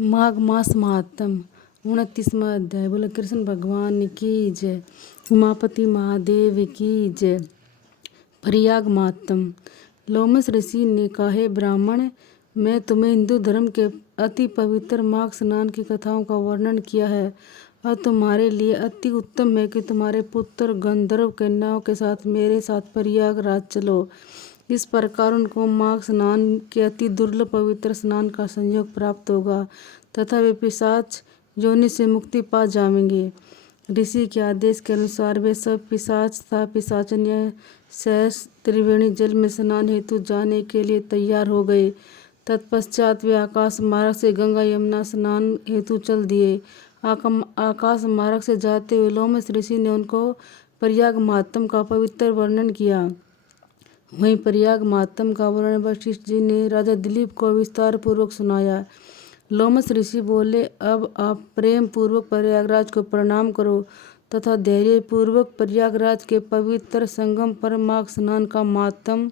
माघ मास महात्म 29वां अध्याय। बोले कृष्ण भगवान की जय। उमापति महादेव की जय। प्रयाग महात्म। लोमस ऋषि ने कहा, हे ब्राह्मण, मैं तुम्हें हिंदू धर्म के अति पवित्र माघ स्नान की कथाओं का वर्णन किया है। अब तुम्हारे लिए अति उत्तम है कि तुम्हारे पुत्र गंधर्व कन्याओं के साथ मेरे साथ प्रयागराज चलो। इस प्रकार उनको माघ स्नान के अति दुर्लभ पवित्र स्नान का संयोग प्राप्त होगा तथा वे पिशाच योनि से मुक्ति पा जाएंगे। ऋषि के आदेश के अनुसार वे सब पिशाच तथा पिशाचनियाँ सहस त्रिवेणी जल में स्नान हेतु जाने के लिए तैयार हो गए। तत्पश्चात वे आकाश मार्ग से गंगा यमुना स्नान हेतु चल दिए। आकाश मार्ग से जाते हुए लोमस ऋषि ने उनको प्रयाग महात्म का पवित्र वर्णन किया। वहीं प्रयाग महात्म का वर्णन वशिष्ठ जी ने राजा दिलीप को विस्तार पूर्वक सुनाया। लोमस ऋषि बोले, अब आप प्रेम पूर्वक प्रयागराज को प्रणाम करो तथा धैर्य पूर्वक प्रयागराज के पवित्र संगम पर माघ स्नान का महात्म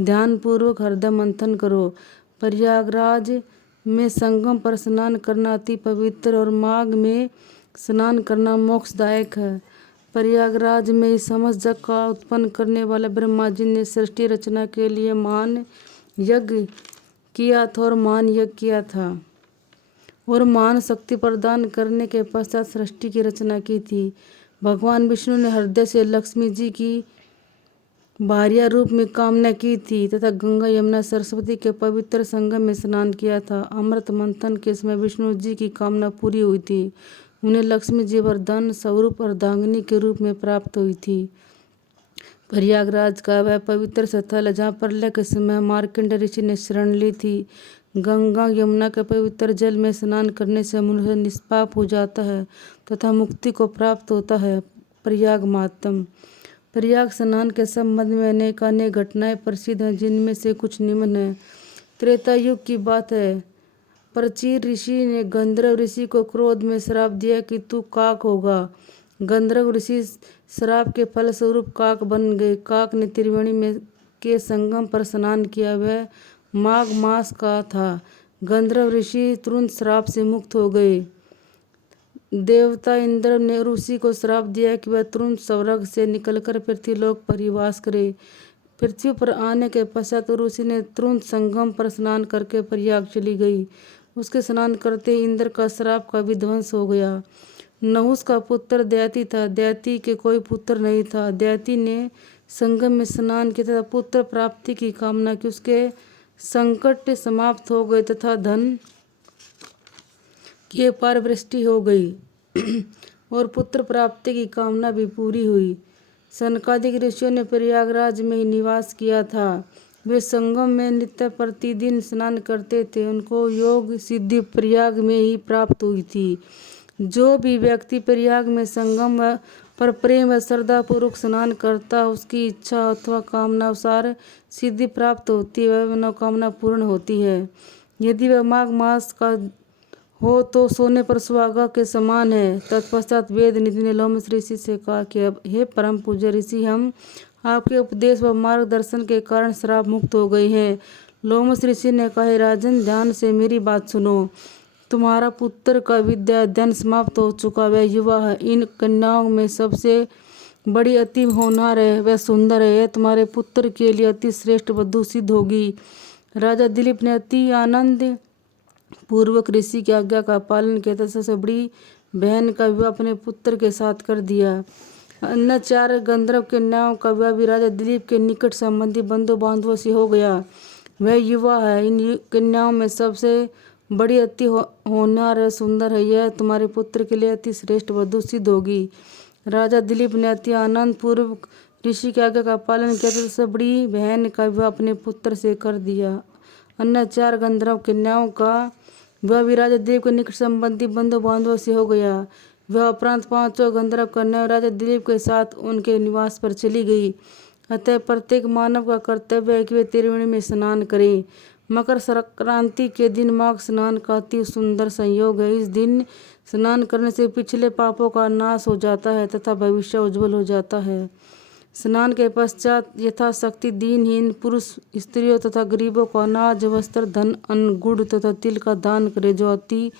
ध्यान पूर्वक हृदय मंथन करो। प्रयागराज में संगम पर स्नान करना अति पवित्र और माघ में स्नान करना मोक्षदायक है। प्रयागराज में इस समस्त जग का उत्पन्न करने वाले ब्रह्मा जी ने सृष्टि रचना के लिए महान यज्ञ किया था और महान यज्ञ किया था और महान शक्ति प्रदान करने के पश्चात सृष्टि की रचना की थी। भगवान विष्णु ने हृदय से लक्ष्मी जी की भार्या रूप में कामना की थी तथा गंगा यमुना सरस्वती के पवित्र संगम में स्नान किया था। अमृत मंथन के समय विष्णु जी की कामना पूरी हुई थी। उन्हें लक्ष्मी जी वरदान स्वरूप अर्धांगिनी के रूप में प्राप्त हुई थी। प्रयागराज का वह पवित्र स्थल है जहाँ प्रलय के समय मार्कंड ऋषि ने शरण ली थी। गंगा यमुना के पवित्र जल में स्नान करने से मनुष्य निष्पाप हो जाता है तथा मुक्ति को प्राप्त होता है। प्रयाग महात्म। प्रयाग स्नान के संबंध में अनेक घटनाएं प्रसिद्ध हैं, जिनमें से कुछ निम्न है। त्रेता युग की बात है। प्रचीर ऋषि ने गंधर्व ऋषि को क्रोध में श्राप दिया कि तू काक होगा। गंधर्व ऋषि श्राप के फलस्वरूप काक बन गए। काक ने त्रिवेणी में के संगम पर स्नान किया। वह माघ मास का था। गंधर्व ऋषि तुरंत श्राप से मुक्त हो गए। देवता इंद्र ने ऋषि को श्राप दिया कि वह तुरंत स्वर्ग से निकलकर पृथ्वीलोक पर ही वास करे। पृथ्वी पर आने के पश्चात ऋषि ने तुरंत संगम पर स्नान करके प्रयाग चली गई। उसके स्नान करते इंद्र का श्राप का विध्वंस हो गया। नहुस का पुत्र दैती था। दैती के कोई पुत्र नहीं था। दैती ने संगम में स्नान किया तथा पुत्र प्राप्ति की कामना की। उसके संकट समाप्त हो गए तथा धन की अपार वृष्टि हो गई और पुत्र प्राप्ति की कामना भी पूरी हुई। सनकादिक ऋषियों ने प्रयागराज में ही निवास किया था। वे संगम में नित्य प्रतिदिन स्नान करते थे। उनको योग सिद्धि प्रयाग में ही प्राप्त हुई थी। जो भी व्यक्ति प्रयाग में संगम पर प्रेम व श्रद्धा पूर्वक स्नान करता, उसकी इच्छा अथवा कामना अनुसार सिद्धि प्राप्त होती है, वह मनोकामना पूर्ण होती है। यदि वह माघ मास का हो तो सोने पर सुहागा के समान है। तत्पश्चात वेद निधि ने लोमस ऋषि से कहा कि अब हे परम पूज्य ऋषि, हम आपके उपदेश व मार्गदर्शन के कारण श्राप मुक्त हो गए हैं। लोमस ऋषि ने कहा, राजन, ध्यान से मेरी बात सुनो। तुम्हारा पुत्र का विद्या अध्ययन समाप्त हो चुका। वह युवा है। इन कन्याओं में सबसे बड़ी अति होनहार है, वह सुंदर है। यह तुम्हारे पुत्र के लिए अति श्रेष्ठ वधू सिद्ध होगी। राजा दिलीप ने अति आनंद पूर्वक ऋषि की आज्ञा का पालन किया तथा सबसे बड़ी बहन का विवाह अपने पुत्र के साथ कर दिया। अन्य 4 गंधर्व कन्याओं का विवाह भी राजा दिलीप के निकट संबंधी बंधु बांधवों से हो गया। वह युवा है। इन कन्याओं में सबसे बड़ी अति होनहार है, सुंदर है। यह तुम्हारे पुत्र के लिए अति श्रेष्ठ वधू सिद्ध होगी। राजा दिलीप ने अति आनंद पूर्वक ऋषि की आज्ञा का पालन किया तथा सबसे बड़ी बहन का विवाह अपने पुत्र से कर दिया। अन्य 4 गंधर्व कन्याओं का वह भी राजा दिलीप के निकट संबंधी बंधु बांधवों से हो गया। वह उपरांत 5 गंधर्व कन्याएं राजा दिलीप के साथ उनके निवास पर चली गई। अतः प्रत्येक मानव का कर्तव्य है कि वे त्रिवेणी में स्नान करें। मकर संक्रांति के दिन माघ स्नान का अति सुंदर संयोग है। इस दिन स्नान करने से पिछले पापों का नाश हो जाता है तथा भविष्य उज्जवल हो जाता है। स्नान के पश्चात यथाशक्ति दीनहीन पुरुष, स्त्रियों तथा गरीबों को अनाज, वस्त्र, धन, अन्न, गुड़ तथा तिल का दान करे, जो अति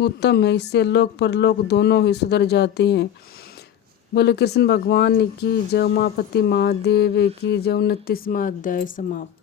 उत्तम है। इससे लोक परलोक दोनों ही सुधर जाते हैं। बोले कृष्ण भगवान की जय। उमापति महादेव की जय। 29वां अध्याय समाप्त।